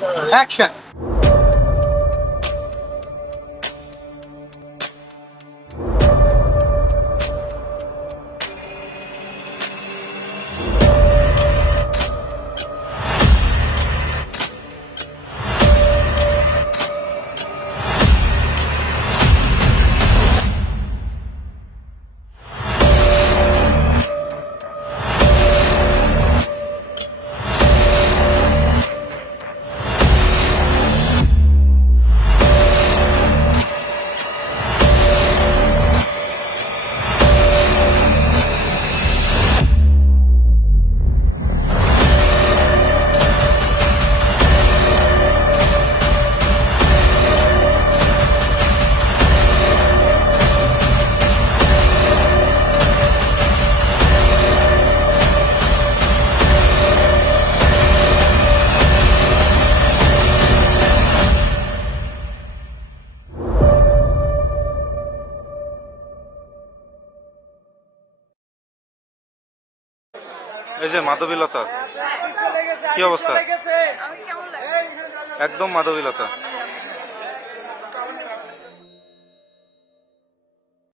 Action! এই যে মাধবীলতা। কি অবস্থা? একদম মাধবীলতা।